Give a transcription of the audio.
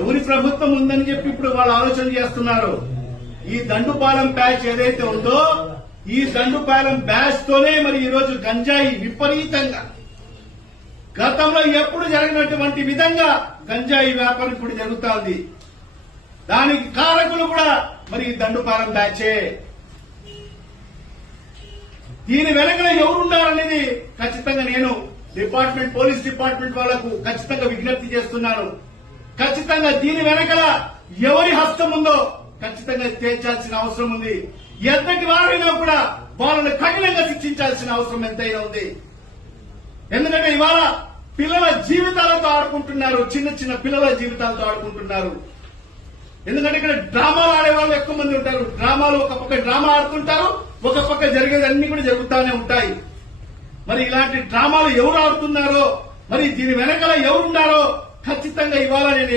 ఎవరి ప్రభుత్వం ఉందని చెప్పి ఇప్పుడు వాళ్ళు ఆలోచన చేస్తున్నారు. ఈ దండుపాలెం ప్యాచ్ ఏదైతే ఉందో ఈ దండుపాలెం బ్యాచ్ తోనే మరి ఈరోజు గంజాయి విపరీతంగా. గతంలో ఎప్పుడు జరిగినటువంటి విధంగా గంజాయి వ్యాపారం ఇప్పుడు జరుగుతోంది. దానికి కారకులు కూడా మరి ఈ దండుపాలెం బ్యాచే దీని వెనకన ఎవరున్నారనేది ఖచ్చితంగా నేను డిపార్ట్మెంట్ పోలీస్ డిపార్ట్మెంట్ వాళ్ళకు ఖచ్చితంగా విజ్ఞప్తి చేస్తున్నాను. ఖచ్చితంగా దీని వెనకల ఎవరి హస్తం ఉందో ఖచ్చితంగా తేల్చాల్సిన అవసరం ఉంది. ఎంతటి వారైనా కూడా వాళ్ళని కఠినంగా శిక్షించాల్సిన అవసరం ఎంతైనా ఉంది. ఎందుకంటే ఇవాళ పిల్లల జీవితాలతో ఆడుకుంటున్నారు చిన్న చిన్న పిల్లల జీవితాలతో ఆడుకుంటున్నారు. ఎందుకంటే ఇక్కడ డ్రామాలు ఆడే వాళ్ళు ఎక్కువ మంది ఉంటారు. డ్రామాలు ఒక పక్క డ్రామా ఆడుతుంటారు ఒక పక్క జరిగేది అన్ని కూడా జరుగుతూనే ఉంటాయి. మరి ఇలాంటి డ్రామాలు ఎవరు ఆడుతున్నారో మరి దీని వెనకాల ఎవరున్నారో ఖచ్చితంగా ఇవాళ నేను